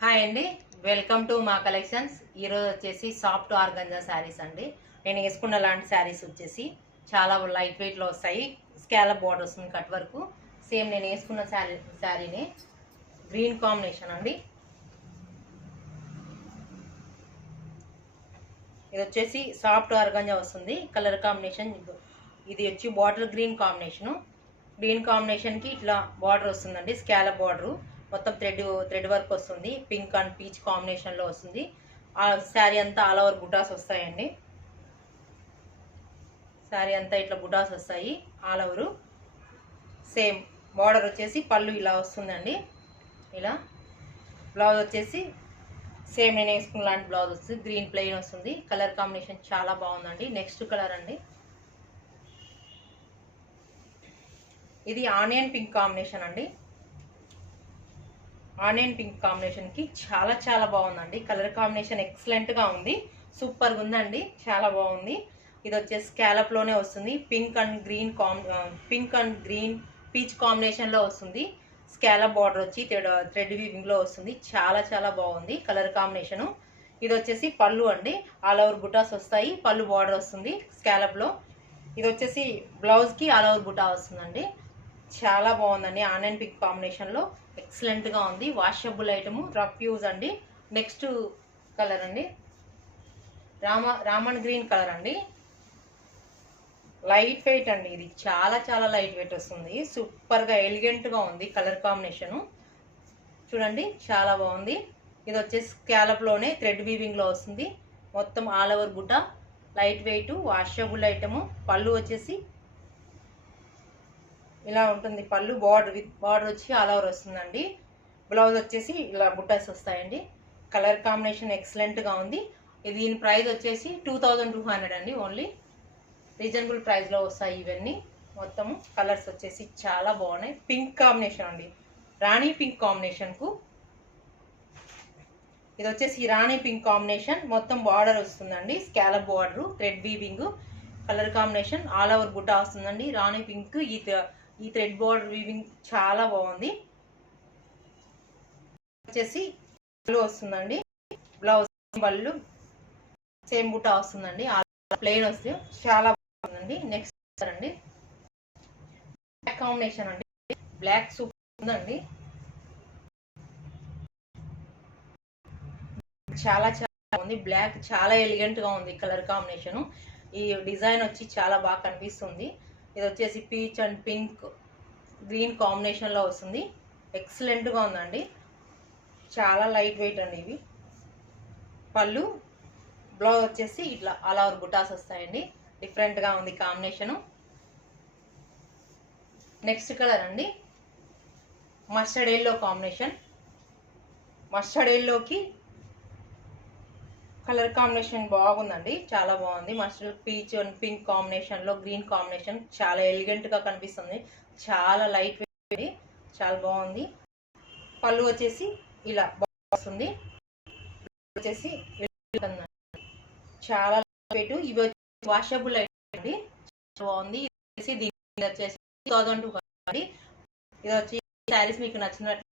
Hi అండి, welcome to మా collections. ఈరోజు వచ్చేసి సాఫ్ట్ ఆర్గంజా శారీస్ అండి. నేను వేసుకున్న లాంటి శారీస్ వచ్చేసి చాలా లైట్ వెయిట్లో వస్తాయి. స్కాలప్ బార్డర్ వస్తుంది కట్ వరకు. సేమ్ నేను వేసుకున్న శారీని గ్రీన్ కాంబినేషన్ అండి. ఇది వచ్చేసి సాఫ్ట్ ఆర్గంజా వస్తుంది. కలర్ కాంబినేషన్ ఇది వచ్చి బాటిల్ గ్రీన్ కాంబినేషను. గ్రీన్ కాంబినేషన్కి ఇట్లా బార్డర్ వస్తుందండి, స్కాలప్ బార్డరు. మొత్తం థ్రెడ్ వర్క్ వస్తుంది. పింక్ అండ్ పీచ్ కాంబినేషన్లో వస్తుంది. ఆ శారీ అంతా ఆల్ ఓవర్ బుటాస్ వస్తాయండి. శారీ అంతా ఇట్లా బుటాస్ వస్తాయి ఆల్ ఓవరు. సేమ్ బార్డర్ వచ్చేసి పళ్ళు ఇలా వస్తుందండి. ఇలా బ్లౌజ్ వచ్చేసి సేమ్ నేను వేసుకున్న లాంటి బ్లౌజ్ వస్తుంది. గ్రీన్ ప్లెయిన్ వస్తుంది. కలర్ కాంబినేషన్ చాలా బాగుందండి. నెక్స్ట్ కలర్ అండి, ఇది ఆనియన్ పింక్ కాంబినేషన్ అండి. ఆనియన్ పింక్ కాంబినేషన్కి చాలా బాగుందండి. కలర్ కాంబినేషన్ ఎక్సలెంట్గా ఉంది, సూపర్గా ఉందండి, చాలా బాగుంది. ఇది వచ్చేసి స్కాలప్లోనే వస్తుంది. పింక్ అండ్ గ్రీన్ పీచ్ కాంబినేషన్లో వస్తుంది. స్కాలప్ బార్డర్ వచ్చి థ్రెడ్ వీవింగ్లో వస్తుంది. చాలా బాగుంది కలర్ కాంబినేషను. ఇది వచ్చేసి పళ్ళు అండి, ఆల్ ఓవర్ బుటాస్ వస్తాయి. పళ్ళు బార్డర్ వస్తుంది స్కాలప్లో. ఇది వచ్చేసి బ్లౌజ్కి ఆల్ ఓవర్ బుటా వస్తుందండి. చాలా బాగుందండి. ఆనియన్ పింక్ కాంబినేషన్లో ఎక్సలెంట్గా ఉంది. వాషబుల్ ఐటము, రఫ్ యూజ్ అండి. నెక్స్ట్ కలర్ అండి, రామన్ గ్రీన్ కలర్ అండి. లైట్ వెయిట్ అండి. ఇది చాలా లైట్ వెయిట్ వస్తుంది. సూపర్గా ఎలిగెంట్గా ఉంది కలర్ కాంబినేషను. చూడండి చాలా బాగుంది. ఇది వచ్చేసి స్కాలప్లోనే థ్రెడ్ వీవింగ్లో వస్తుంది. మొత్తం ఆల్ ఓవర్ బుట్ట, లైట్ వెయిట్, వాషబుల్ ఐటము. పళ్ళు వచ్చేసి ఇలా ఉంటుంది. పళ్ళు బార్డర్ వచ్చి ఆల్ ఓవర్ వస్తుందండి. బ్లౌజ్ వచ్చేసి ఇలా బుట్టాస్ వస్తాయండి. కలర్ కాంబినేషన్ ఎక్సలెంట్గా ఉంది. దీని ప్రైస్ వచ్చేసి 2200 అండి. ఓన్లీ రీజనబుల్ ప్రైస్లో వస్తాయి ఇవన్నీ. మొత్తము కలర్స్ వచ్చేసి చాలా బాగున్నాయి. పింక్ కాంబినేషన్ అండి, రాణి పింక్ కాంబినేషన్కు. ఇది వచ్చేసి రాణి పింక్ కాంబినేషన్. మొత్తం బార్డర్ వస్తుందండి, scallop border, thread weaving. Colour combination all over బుట్టా వస్తుందండి. రాణి పింక్ ఈ థ్రెడ్ బార్డర్ వీవింగ్ చాలా బాగుంది. వచ్చేసి పళ్ళు వస్తుందండి. బ్లౌజ్ పళ్ళు సేమ్ బుట్టా వస్తుందండి. ప్లెయిన్ వస్తే చాలా బాగుందండి. నెక్స్ట్ అండి, బ్లాక్ కాంబినేషన్ అండి. బ్లాక్ సూపర్ ఉందండి. చాలా బాగుంది. బ్లాక్ చాలా ఎలిగెంట్గా ఉంది కలర్ కాంబినేషను. ఈ డిజైన్ వచ్చి చాలా బాగా కనిపిస్తుంది. ఇది వచ్చేసి పీచ్ అండ్ పింక్ గ్రీన్ కాంబినేషన్లో వస్తుంది. ఎక్సలెంట్గా ఉందండి. చాలా లైట్ వెయిట్ అండి ఇవి. పళ్ళు, బ్లౌజ్ వచ్చేసి ఇట్లా ఆల్ ఓవర్ బుటాస్ వస్తాయండి. డిఫరెంట్గా ఉంది కాంబినేషను. నెక్స్ట్ కలర్ అండి, మస్టర్డ్ ఎల్లో కాంబినేషన్. మస్టర్డ్ ఎల్లోకి కలర్ కాంబినేషన్ బాగుందండి, చాలా బాగుంది. మస్టర్డ్ పీచ్ అండ్ పింక్ కాంబినేషన్లో గ్రీన్ కాంబినేషన్ చాలా ఎలిగెంట్గా కనిపిస్తుంది. చాలా లైట్ వెయిట్, చాలా బాగుంది. పళ్ళు వచ్చేసి ఇలా వస్తుంది. వచ్చేసి చాలా లైట్ వెయిట్. ఇవి వచ్చి వాషబుల్ అండి, బాగుంది. ఇది వచ్చేసి 2200 అండి. ఇది వచ్చి శారీస్ మీకు నచ్చినట్లు